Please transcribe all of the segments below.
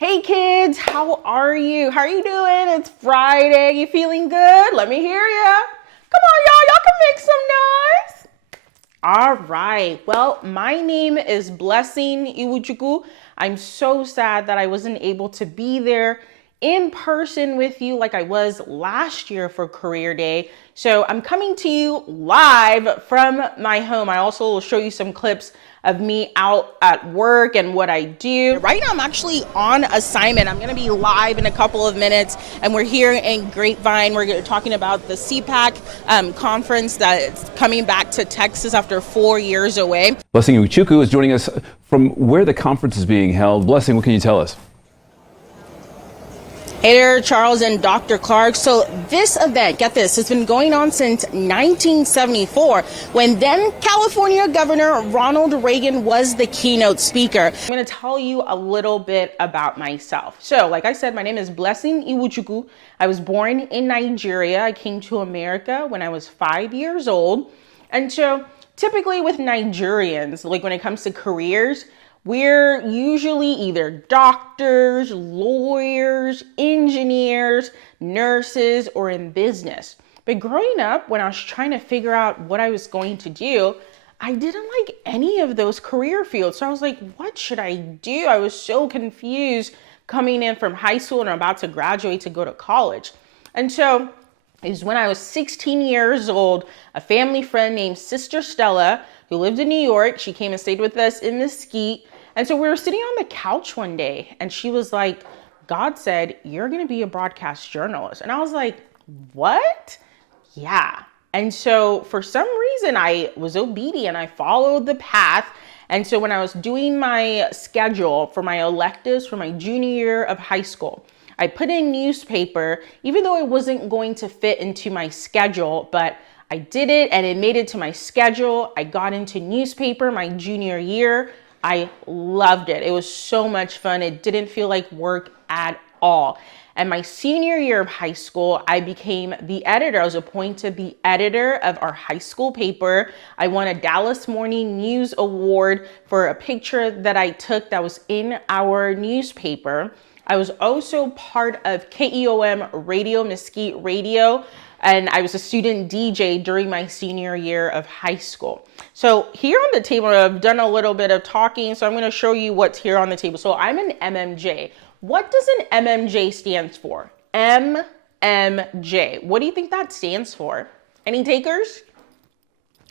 Hey kids, how are you? How are you doing? It's Friday. You feeling good? Let me hear ya. Come on, y'all can make some noise. All right. Well, my name is Blessing Iwuchukwu. I'm so sad that I wasn't able to be there in person with you like I was last year for Career Day. So I'm coming to you live from my home. I also will show you some clips of me out at work and what I do. Right now I'm actually on assignment. I'm gonna be live in a couple of minutes, and we're here in Grapevine. We're talking about the CPAC conference that's coming back to Texas after 4 years away. Blessing Iwuchukwu is joining us from where the conference is being held. Blessing, what can you tell us? Hey there, Charles and Dr. Clark. So this event, get this, has been going on since 1974 when then California Governor Ronald Reagan was the keynote speaker. I'm going to tell you a little bit about myself. So like I said, my name is Blessing Iwuchukwu. I was born in Nigeria. I came to America when I was 5 years old. And so typically with Nigerians, like when it comes to careers, we're usually either doctors, lawyers, engineers, nurses, or in business. But growing up, when I was trying to figure out what I was going to do, I didn't like any of those career fields. So I was like, what should I do? I was so confused coming in from high school and I'm about to graduate to go to college. And so it was when I was 16 years old, a family friend named Sister Stella, who lived in New York, she came and stayed with us in Mesquite. And so we were sitting on the couch one day and she was like, God said, you're going to be a broadcast journalist. And I was like, what? Yeah. And so for some reason I was obedient. I followed the path. And so when I was doing my schedule for my electives for my junior year of high school, I put in newspaper, even though it wasn't going to fit into my schedule, but I did it and it made it to my schedule. I got into newspaper my junior year. I loved it. It was so much fun. It didn't feel like work at all. And my senior year of high school, I became the editor. I was appointed the editor of our high school paper. I won a Dallas Morning News Award for a picture that I took that was in our newspaper. I was also part of KEOM Radio, Mesquite Radio, and I was a student DJ during my senior year of high school. So here on the table, I've done a little bit of talking, so I'm going to show you what's here on the table. So I'm an MMJ. What does an MMJ stand for? MMJ. What do you think that stands for? Any takers?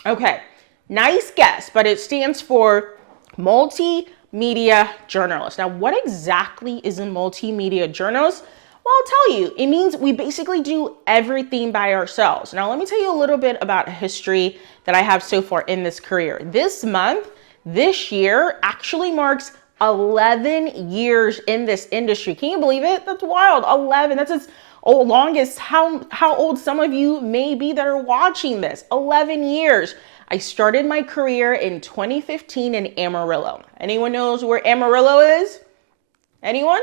Okay, nice guess, but it stands for multimedia journalist. Now, what exactly is a multimedia journalist? Well, I'll tell you, it means we basically do everything by ourselves. Now, let me tell you a little bit about history that I have so far in this career. This year actually marks 11 years in this industry. Can you believe it? That's wild. 11. That's as long as how old some of you may be that are watching this. 11 years. I started my career in 2015 in Amarillo. Anyone knows where Amarillo is? Anyone?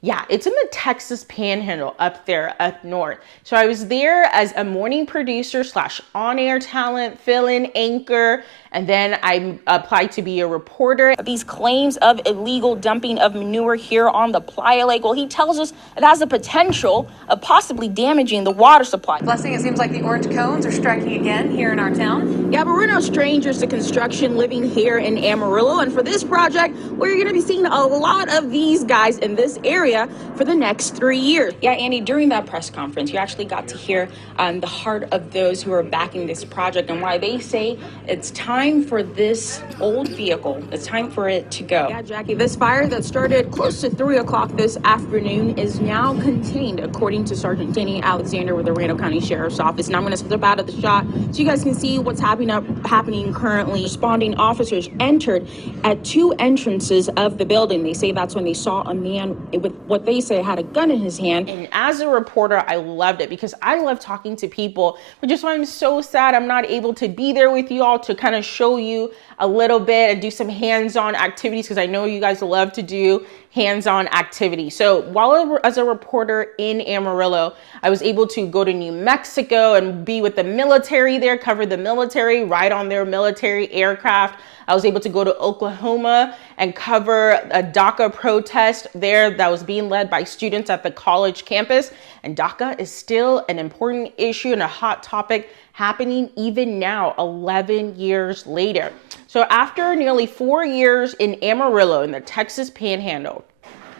Yeah, it's in the Texas Panhandle up there, up north. So I was there as a morning producer / on-air talent, fill-in anchor, and then I applied to be a reporter. These claims of illegal dumping of manure here on the Playa Lake, well, he tells us it has the potential of possibly damaging the water supply. Blessing, it seems like the orange cones are striking again here in our town. Yeah, but we're no strangers to construction living here in Amarillo. And for this project, we're going to be seeing a lot of these guys in this area for the next 3 years. Yeah, Andy, during that press conference, you actually got to hear the heart of those who are backing this project and why they say it's time for this old vehicle. It's time for it to go. Yeah, Jackie, this fire that started close to 3 o'clock this afternoon is now contained, according to Sergeant Danny Alexander with the Randall County Sheriff's Office. And I'm going to step out of the shot so you guys can see what's happening currently. Responding officers entered at 2 entrances of the building. They say that's when they saw a man with what they say had a gun in his hand. And as a reporter, I loved it because I love talking to people, which is why I'm so sad I'm not able to be there with you all to kind of show you a little bit and do some hands-on activities because I know you guys love to do hands-on activities. So while as a reporter in Amarillo, I was able to go to New Mexico and be with the military there, cover the military, ride on their military aircraft. I was able to go to Oklahoma and cover a DACA protest there that was being led by students at the college campus. And DACA is still an important issue and a hot topic happening even now, 11 years later. So after nearly 4 years in Amarillo in the Texas Panhandle,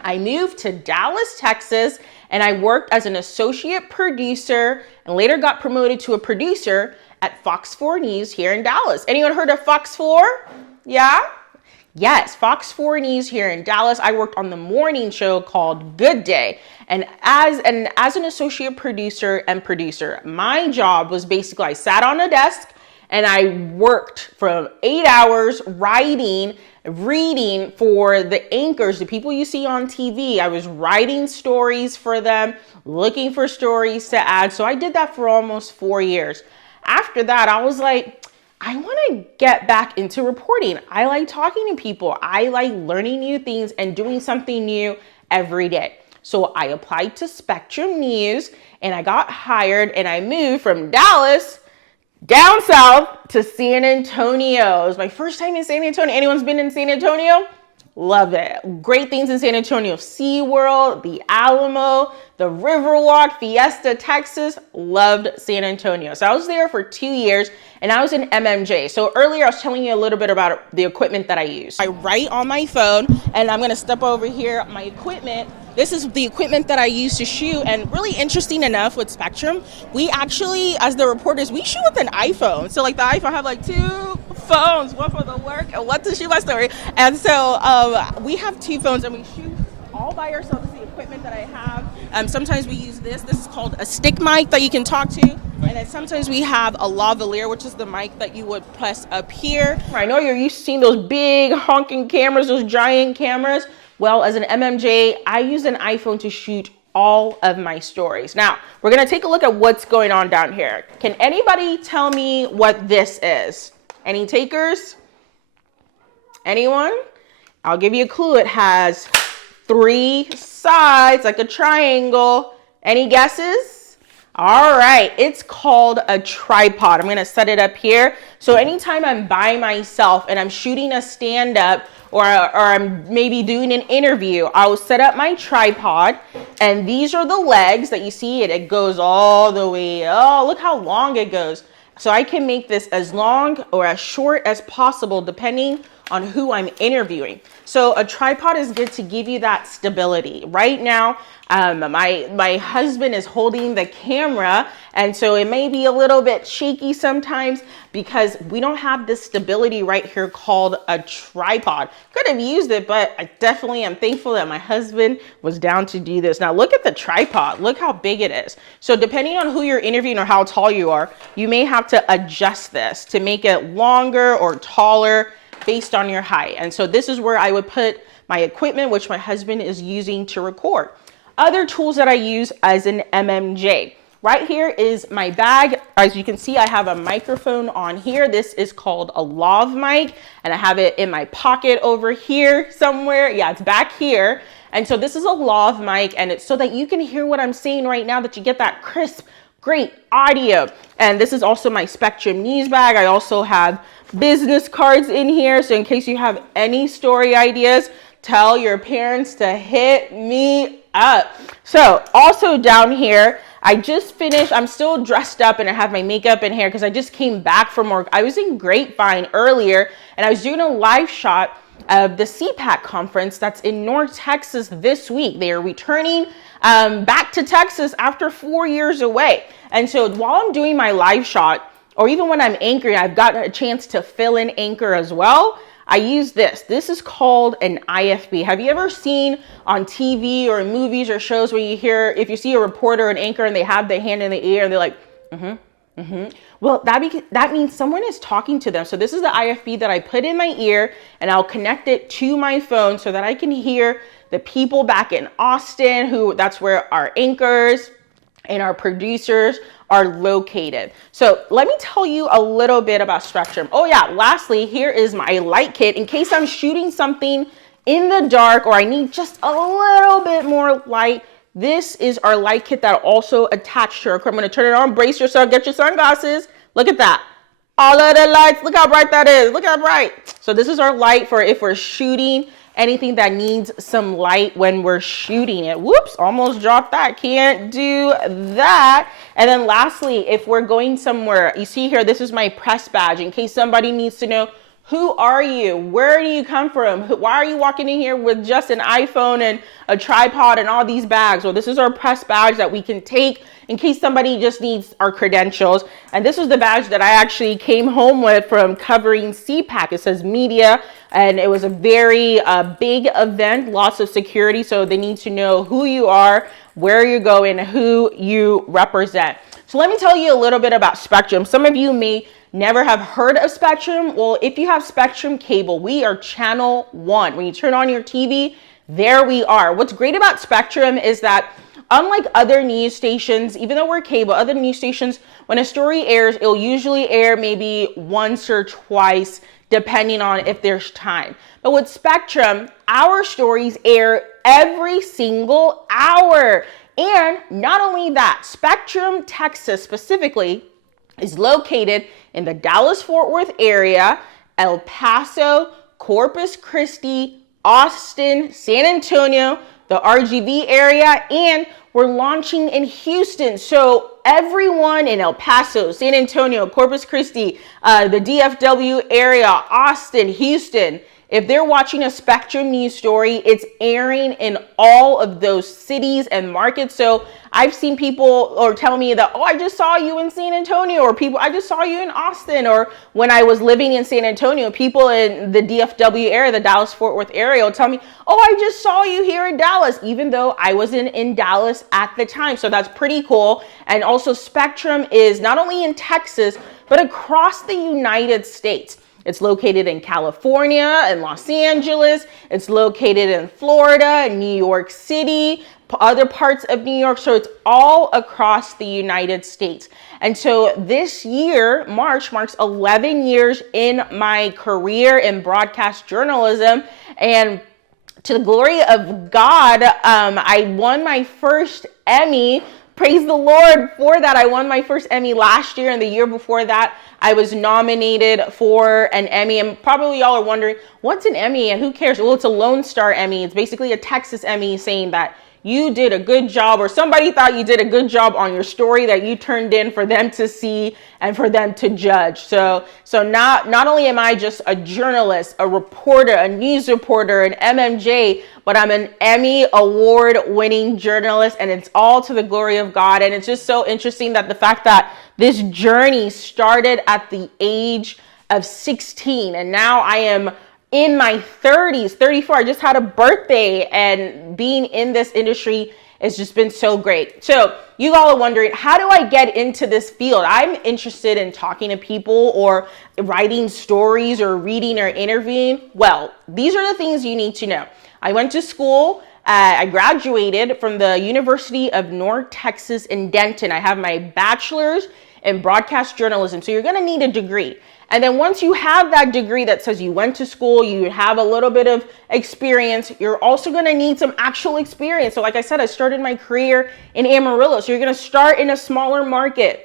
I moved to Dallas, Texas, and I worked as an associate producer and later got promoted to a producer at Fox 4 News here in Dallas. Anyone heard of Fox 4? Yeah? Yes, Fox 4 News here in Dallas. I worked on the morning show called Good Day. And as an associate producer, my job was basically I sat on a desk and I worked for 8 hours writing, reading for the anchors, the people you see on TV. I was writing stories for them, looking for stories to add. So I did that for almost 4 years. After that, I was like, I want to get back into reporting. I like talking to people. I like learning new things and doing something new every day. So I applied to Spectrum News and I got hired and I moved from Dallas down south to San Antonio. It was my first time in San Antonio. Anyone's been in San Antonio? Love it. Great things in San Antonio. SeaWorld, the Alamo, the Riverwalk, Fiesta, Texas. Loved San Antonio. So I was there for 2 years and I was in MMJ. So earlier I was telling you a little bit about the equipment that I use. I write on my phone and I'm going to step over here, my equipment. This is the equipment that I use to shoot, and really interesting enough with Spectrum, we actually, as the reporters, we shoot with an iPhone. So like the iPhone, I have like 2 phones, one for the work and one to shoot my story. And so we have 2 phones and we shoot all by ourselves. This is the equipment that I have. Sometimes we use this. This is called a stick mic that you can talk to. And then sometimes we have a lavalier, which is the mic that you would press up here. I know you're used to seeing those big honking cameras, those giant cameras. Well, as an MMJ, I use an iPhone to shoot all of my stories. Now, we're gonna take a look at what's going on down here. Can anybody tell me what this is? Any takers? Anyone? I'll give you a clue. It has 3 sides, like a triangle. Any guesses? All right, it's called a tripod. I'm gonna set it up here. So anytime I'm by myself and I'm shooting a stand-up or I'm maybe doing an interview, I'll set up my tripod and these are the legs that you see. It goes all the way. Oh, look how long it goes. So I can make this as long or as short as possible depending on who I'm interviewing. So a tripod is good to give you that stability. Right now, my husband is holding the camera, and so it may be a little bit shaky sometimes because we don't have this stability right here called a tripod. Could have used it, but I definitely am thankful that my husband was down to do this. Now look at the tripod, look how big it is. So depending on who you're interviewing or how tall you are, you may have to adjust this to make it longer or taller based on your height. And so this is where I would put my equipment, which my husband is using to record. Other tools that I use as an MMJ. Right here is my bag. As you can see, I have a microphone on here. This is called a lav mic, and I have it in my pocket over here somewhere. Yeah, it's back here. And so this is a lav mic, and it's so that you can hear what I'm saying right now, that you get that crisp, great audio. And this is also my Spectrum News bag. I also have business cards in here. So in case you have any story ideas, tell your parents to hit me up. So also down here, I just finished, I'm still dressed up and I have my makeup in here because I just came back from work. I was in Grapevine earlier and I was doing a live shot of the CPAC conference that's in North Texas this week. They are returning back to Texas after 4 years away. And so while I'm doing my live shot, or even when I'm anchoring, I've gotten a chance to fill in anchor as well. I use this. This is called an IFB. Have you ever seen on TV or in movies or shows where you hear, if you see a reporter or an anchor and they have their hand in the air and they're like, Well, that means someone is talking to them. So this is the IFB that I put in my ear and I'll connect it to my phone so that I can hear the people back in Austin, that's where our anchors and our producers are located. So let me tell you a little bit about Spectrum. Oh yeah, lastly, here is my light kit in case I'm shooting something in the dark or I need just a little bit more light. This is our light kit that also attached to our equipment. I'm gonna turn it on, brace yourself, get your sunglasses. Look at that. All of the lights, look how bright that is. Look how bright. So this is our light for if we're shooting anything that needs some light when we're shooting it. Whoops, almost dropped that. Can't do that. And then lastly, if we're going somewhere, you see here, this is my press badge in case somebody needs to know, who are you? Where do you come from? Why are you walking in here with just an iPhone and a tripod and all these bags? Well, this is our press badge that we can take in case somebody just needs our credentials. And this is the badge that I actually came home with from covering CPAC. It says media, and it was a very big event, lots of security. So they need to know who you are, where you're going, who you represent. So let me tell you a little bit about Spectrum. Some of you may never have heard of Spectrum. Well, if you have Spectrum cable, we are channel 1. When you turn on your TV, there we are. What's great about Spectrum is that unlike other news stations, even though we're cable, other news stations, when a story airs, it'll usually air maybe once or twice, depending on if there's time. But with Spectrum, our stories air every single hour. And not only that, Spectrum, Texas specifically, is located in the Dallas-Fort Worth area, El Paso, Corpus Christi, Austin, San Antonio, the RGV area, and we're launching in Houston. So everyone in El Paso, San Antonio, Corpus Christi, the DFW area, Austin, Houston, if they're watching a Spectrum news story, it's airing in all of those cities and markets. So I've seen people or tell me that, oh, I just saw you in San Antonio, or people, I just saw you in Austin. Or when I was living in San Antonio, people in the DFW area, the Dallas-Fort Worth area, will tell me, oh, I just saw you here in Dallas, even though I wasn't in Dallas at the time. So that's pretty cool. And also Spectrum is not only in Texas, but across the United States. It's located in California and Los Angeles. It's located in Florida and New York City, other parts of New York. So it's all across the United States. And so this year, March, marks 11 years in my career in broadcast journalism. And to the glory of God, I won my first Emmy. Praise the Lord for that. I won my first Emmy last year, and the year before that, I was nominated for an Emmy. And probably y'all are wondering, what's an Emmy and who cares? Well, it's a Lone Star Emmy. It's basically a Texas Emmy saying that you did a good job, or somebody thought you did a good job on your story that you turned in for them to see and for them to judge. So not only am I just a journalist, a reporter, a news reporter, an MMJ, but I'm an Emmy award winning journalist, and it's all to the glory of God. And it's just so interesting that the fact that this journey started at the age of 16, and now I am in my 30s, 34. I just had a birthday, and being in this industry has just been so great. So you all are wondering, how do I get into this field? I'm interested in talking to people or writing stories or reading or interviewing. Well, these are the things you need to know. I went to school. I graduated from the University of North Texas in Denton. I have my bachelor's in broadcast journalism. So you're going to need a degree. And then once you have that degree that says you went to school, you have a little bit of experience, you're also going to need some actual experience. So like I said, I started my career in Amarillo. So you're going to start in a smaller market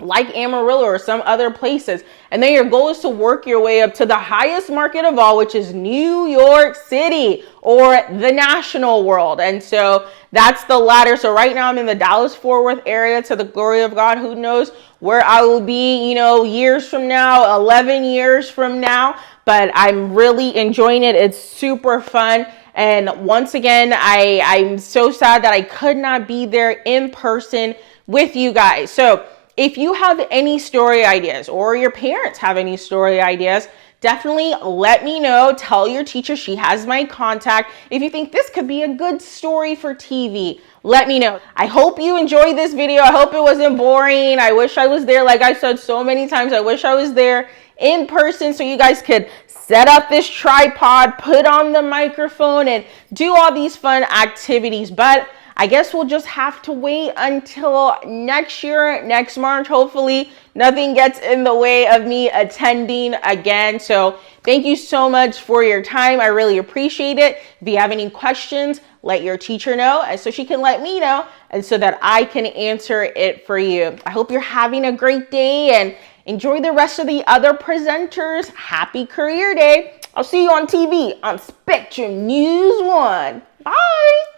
like Amarillo or some other places. And then your goal is to work your way up to the highest market of all, which is New York City or the national world. And so that's the ladder. So right now I'm in the Dallas-Fort Worth area, to the glory of God. Who knows where I will be, years from now, 11 years from now, but I'm really enjoying it. It's super fun. And once again, I'm so sad that I could not be there in person with you guys. So if you have any story ideas, or your parents have any story ideas, definitely let me know. Tell your teacher, she has my contact. If you think this could be a good story for TV, let me know. I hope you enjoyed this video. I hope it wasn't boring. I wish I was there. Like I said so many times, I wish I was there in person so you guys could set up this tripod, put on the microphone, and do all these fun activities. But I guess we'll just have to wait until next year, next March. Hopefully nothing gets in the way of me attending again. So thank you so much for your time. I really appreciate it. If you have any questions, let your teacher know, and so she can let me know, and so that I can answer it for you. I hope you're having a great day and enjoy the rest of the other presenters. Happy Career Day. I'll see you on TV on Spectrum News 1. Bye.